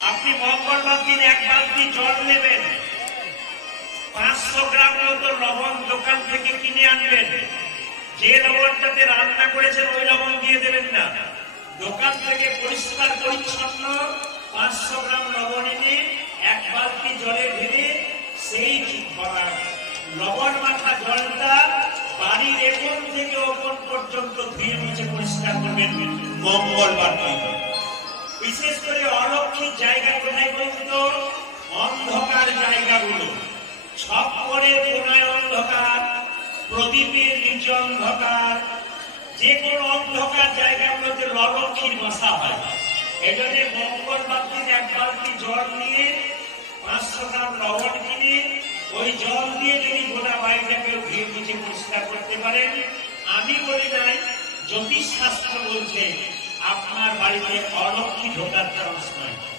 আপনি মঙ্গলবার দিন এক বালতি জল নেবেন, 500 গ্রাম মতো লবণ দোকান থেকে কিনে আনবেন। যে লবণটাতে রান্না করেছেন ওই লবণ দিয়ে দেবেন না, দোকান থেকে পরিষ্কার পরিচ্ছন্ন 500 গ্রাম লবণ এনে এক বালতি জলে ঢেলে সেই লবণ মাখা জলটা বাড়ির এখন থেকে ওপর পর্যন্ত ধুয়ে মুছে পরিষ্কার করবেন মঙ্গলবার দিন। বিশেষ করে অলক্ষিত জায়গা কোথায় বলতো? অন্ধকার জায়গাগুলো, ছপ্পরের কোনায় অন্ধকার, প্রদীপের নিচে অন্ধকার, যে কোনো অন্ধকার জায়গাগুলোতে অলক্ষীর বাসা হয়। এই জন্য মঙ্গলবার দিন এক বালতি জল নিয়ে 500 গ্রাম লবণ কিনে ওই জল দিয়ে যদি গোটা বাড়িটাকে ধুয়ে মুছে পরিষ্কার করতে পারেন, আমি বলি নাই, জ্যোতিষ শাস্ত্র বলছে আপনার বাড়িতে অলক্ষী ঢোকার চান্স নয়।